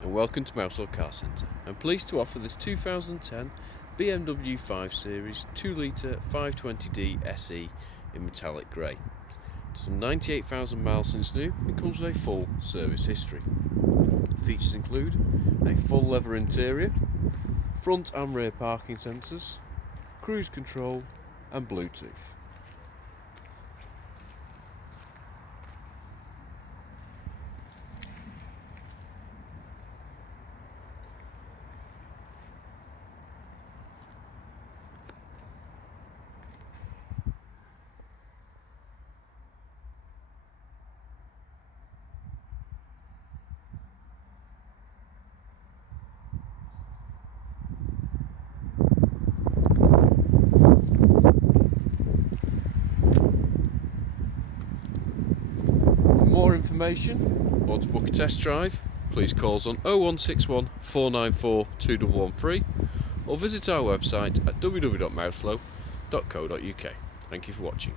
And welcome to Mouselow Car Centre. I'm pleased to offer this 2010 BMW 5 Series 2 litre 520d SE in metallic grey. It's done 98,000 miles since new and comes with a full service history. Features include a full leather interior, front and rear parking sensors, cruise control and Bluetooth. For more information or to book a test drive, please call us on 0161 494 2113 or visit our website at www.mouselow.co.uk. Thank you for watching.